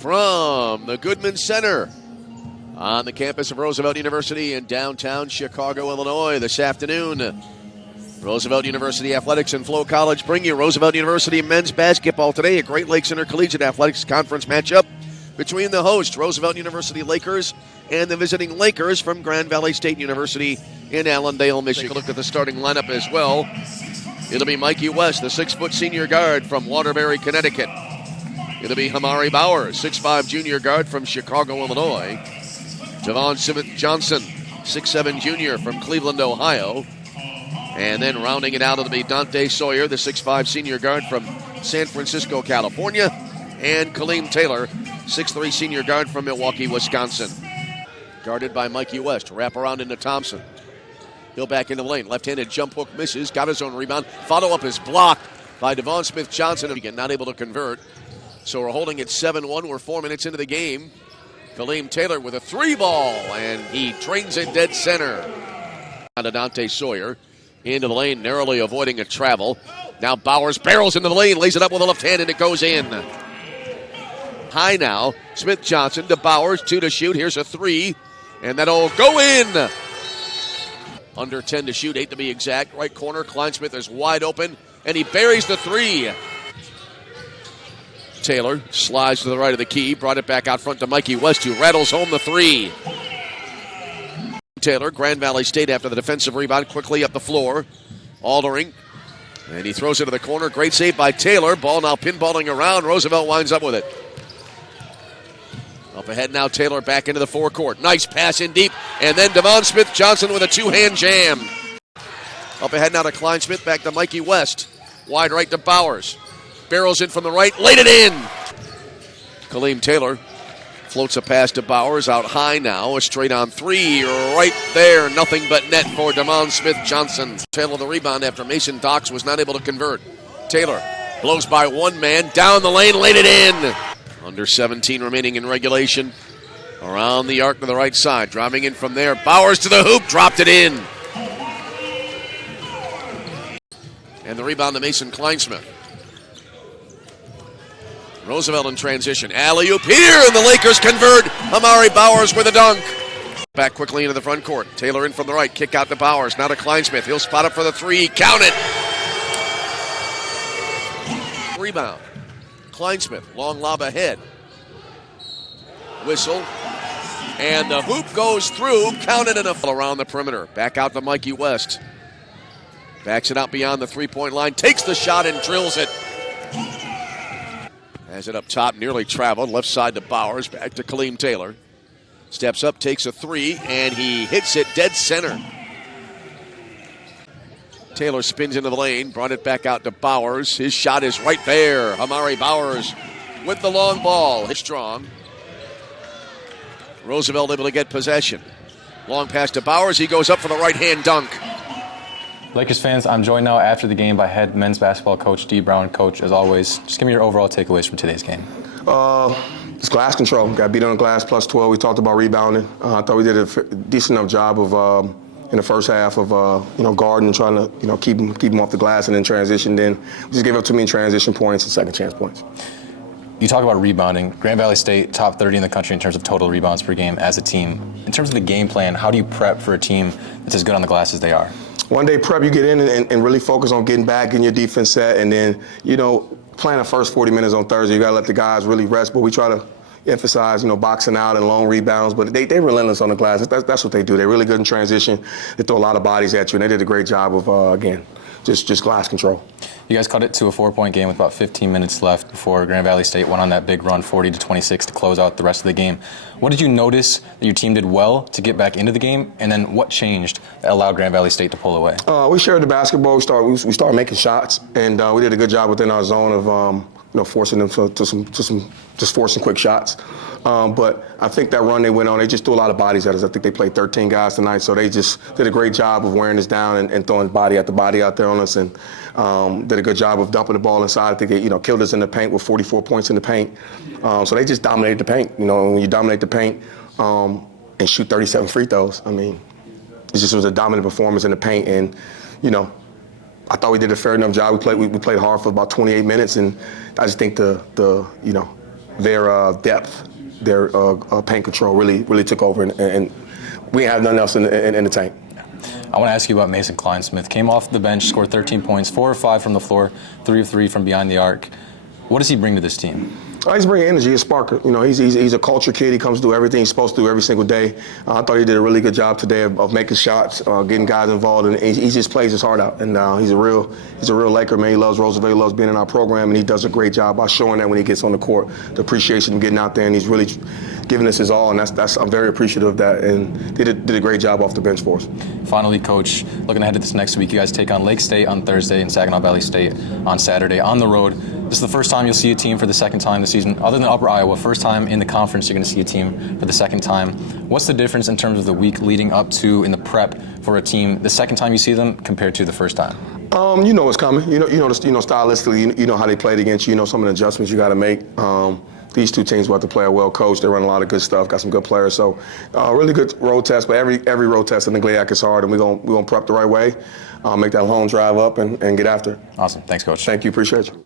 from the Goodman Center on the campus of Roosevelt University in downtown Chicago, Illinois this afternoon. Roosevelt University Athletics and Flow College bring you Roosevelt University men's basketball today, a Great Lakes Intercollegiate Athletics Conference matchup between the host, Roosevelt University Lakers, and the visiting Lakers from Grand Valley State University in Allendale, Michigan. Take a look at the starting lineup as well. It'll be Mikey West, the 6-foot senior guard from Waterbury, Connecticut. It'll be Hamari Bowers, 6'5 junior guard from Chicago, Illinois. Javon Smith-Johnson, 6'7 junior from Cleveland, Ohio. And then rounding it out, it'll be Dante Sawyer, the 6'5 senior guard from San Francisco, California. And Kaleem Taylor, 6'3 senior guard from Milwaukee, Wisconsin. Guarded by Mikey West. Wrap around into Thompson. He'll back into the lane. Left-handed jump hook misses. Got his own rebound. Follow-up is blocked by Devon Smith-Johnson. Again, not able to convert. So we're holding it 7-1. We're 4 minutes into the game. Kaleem Taylor with a 3-ball, and he trains it dead center. Down to Dante Sawyer. Into the lane, narrowly avoiding a travel. Now Bowers barrels into the lane, lays it up with a left hand, and it goes in. High now. Smith-Johnson to Bowers, 2 to shoot. Here's a 3, and that'll go in. Under 10 to shoot, 8 to be exact. Right corner, Kleinsmith is wide open, and he buries the 3. Taylor slides to the right of the key, brought it back out front to Mikey West, who rattles home the 3. Taylor, Grand Valley State after the defensive rebound, quickly up the floor. Aldering, and he throws it to the corner. Great save by Taylor. Ball now pinballing around. Roosevelt winds up with it. Up ahead now, Taylor back into the forecourt. Nice pass in deep, and then Devon Smith-Johnson with a 2-hand jam. Up ahead now to Kleinsmith, back to Mikey West. Wide right to Bowers. Barrels in from the right, laid it in. Kaleem Taylor floats a pass to Bowers, out high now. A straight on 3, right there. Nothing but net for Devon Smith-Johnson. Taylor the rebound after Mason Docks was not able to convert. Taylor blows by one man, down the lane, laid it in. Under 17 remaining in regulation. Around the arc to the right side. Driving in from there. Bowers to the hoop. Dropped it in. And the rebound to Mason Kleinsmith. Roosevelt in transition. Alley-oop here, and the Lakers convert. Hamari Bowers with a dunk. Back quickly into the front court. Taylor in from the right. Kick out to Bowers. Now to Kleinsmith. He'll spot up for the 3. Count it. Rebound. Kleinsmith, long lob ahead. Whistle. And the hoop goes through. Counted in a foul around the perimeter. Back out to Mikey West. Backs it out beyond the three-point line. Takes the shot and drills it. Has it up top, nearly traveled. Left side to Bowers. Back to Kaleem Taylor. Steps up, takes a 3, and he hits it dead center. Taylor spins into the lane, brought it back out to Bowers. His shot is right there. Hamari Bowers with the long ball. It's strong. Roosevelt able to get possession. Long pass to Bowers. He goes up for the right-hand dunk. Lakers fans, I'm joined now after the game by head men's basketball coach Dee Brown. Coach, as always, just give me your overall takeaways from today's game. It's glass control. Got beat on the glass, plus 12. We talked about rebounding. I thought we did a decent enough job of in the first half of guarding and trying to keep him off the glass, and then transition. Then we just gave up too many transition points and second chance points. You talk about rebounding. Grand Valley State, top 30 in the country in terms of total rebounds per game as a team. In terms of the game plan, how do you prep for a team that's as good on the glass as they are? One day prep, you get in and really focus on getting back in your defense set, and then, playing the first 40 minutes on Thursday, you got to let the guys really rest, but we try to emphasize, boxing out and long rebounds, but they're relentless on the glass. That's what they do. They're really good in transition. They throw a lot of bodies at you, and they did a great job of, again, just glass control. You guys cut it to a 4-point game with about 15 minutes left before Grand Valley State went on that big run, 40-26, to close out the rest of the game. What did you notice that your team did well to get back into the game, and then what changed that allowed Grand Valley State to pull away? We shared the basketball. We started making shots, and we did a good job within our zone of forcing them to some forcing quick shots. But I think that run they went on, they just threw a lot of bodies at us. I think they played 13 guys tonight, so they just did a great job of wearing us down and throwing body after body out there on us, and did a good job of dumping the ball inside. I think they killed us in the paint with 44 points in the paint. So they just dominated the paint. When you dominate the paint and shoot 37 free throws, it just was a dominant performance in the paint. And I thought we did a fair enough job. We played hard for about 28 minutes, and I just think the their depth, their paint control really took over, and we have nothing else in the tank. I want to ask you about Mason Kleinsmith. Came off the bench, scored 13 points, 4 of 5 from the floor, 3 of 3 from behind the arc. What does he bring to this team? He's bringing energy, a sparker. You know, he's a culture kid. He comes to do everything he's supposed to do every single day. I thought he did a really good job today of making shots, getting guys involved, and he just plays his heart out. And he's a real Laker, man. He loves Roosevelt. He loves being in our program, and he does a great job by showing that when he gets on the court, the appreciation of getting out there, and he's really giving us his all. And I'm very appreciative of that. And did a great job off the bench for us. Finally, Coach, looking ahead to this next week, you guys take on Lake State on Thursday and Saginaw Valley State on Saturday on the road. This is the first time you'll see a team for the second time this season, other than Upper Iowa. First time in the conference you're going to see a team for the second time. What's the difference in terms of the week leading up to in the prep for a team the second time you see them compared to the first time? You know what's coming. You know stylistically, you know how they played against you. You know some of the adjustments you got to make. These two teams will have to play well coached. They run a lot of good stuff. Got some good players. So really good road test. But every road test in the GLIAC is hard, and we're gonna prep the right way, make that long drive up and get after it. Awesome. Thanks, Coach. Thank you. Appreciate you.